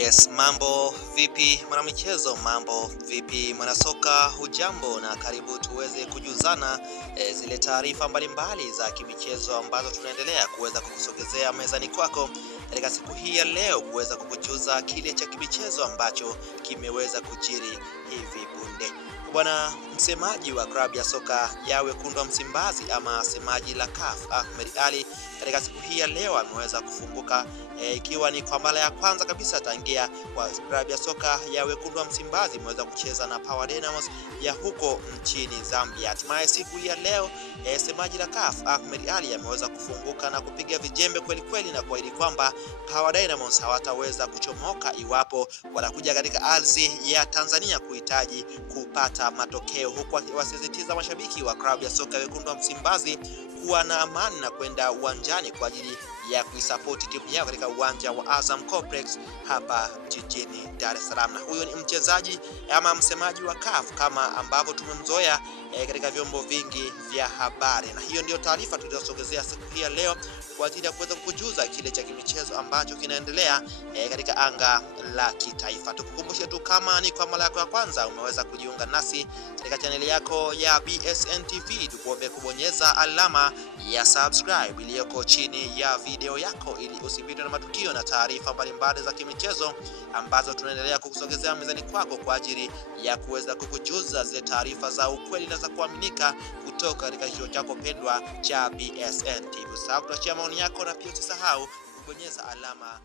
Yes, mambo vipi mwanamichezo, mambo vipi mwanasoka, hujambo na karibu tuweze kujuzana zile taarifa mbalimbali za kimichezo ambazo tunaendelea kuweza kukusogezea mezani kwako katika siku hii ya leo, kuweza kukujuza kile cha kimichezo ambacho kimeweza kujiri hivi punde. Bwana msemaji wa klabu ya soka ya Wekundu wa Msimbazi ama semaji la CAF Ahmed Ally katika siku hii ya leo ameweza kufunguka ikiwa ni kwa mara ya kwanza kabisa tangia kwa klabu ya soka ya Wekundu wa Msimbazi imeweza kucheza na Power Dynamos ya huko nchini Zambia. Hatimaye siku ya leo semaji la CAF Ahmed Ally ameweza kufunguka na kupiga vijembe kweli kweli na kuahidi kwamba Power Dynamos hawataweza kuchomoka iwapo wanakuja katika ardhi ya Tanzania kuhitaji kupata matokeo, huku wasisitiza mashabiki wa klabu ya soka ya Wekundu wa Msimbazi kuwa na amani na kwenda uwanjani kwa ajili ya kuisupport timu yao katika uwanja wa Azam Complex hapa jijini Dar es Salaam. Na huyo ni mchezaji ama msemaji wa CAF kama ambavyo tumemzoea katika vyombo vingi vya habari. Na hiyo ndio taarifa tulizosogezea siku hii ya leo kwa ajili ya kuweza kukujuza kile cha kimichezo ambacho kinaendelea katika anga la kitaifa. Tukukumbushe tu, kama ni kwa mara yako ya kwanza umeweza kujiunga nasi katika chaneli yako ya BSN TV, tukuombe kubonyeza alama ya subscribe iliyoko chini ya video yako ili usipitwe na matukio na taarifa mbalimbali za kimichezo ambazo tunaendelea kukusogezea mezani kwako kwa ajili ya kuweza kukujuza zile taarifa za ukweli na za kuaminika kutoka katika kituo chako pendwa cha BSN TV. Usisahau kuachia maoni yako na pia usisahau kubonyeza alama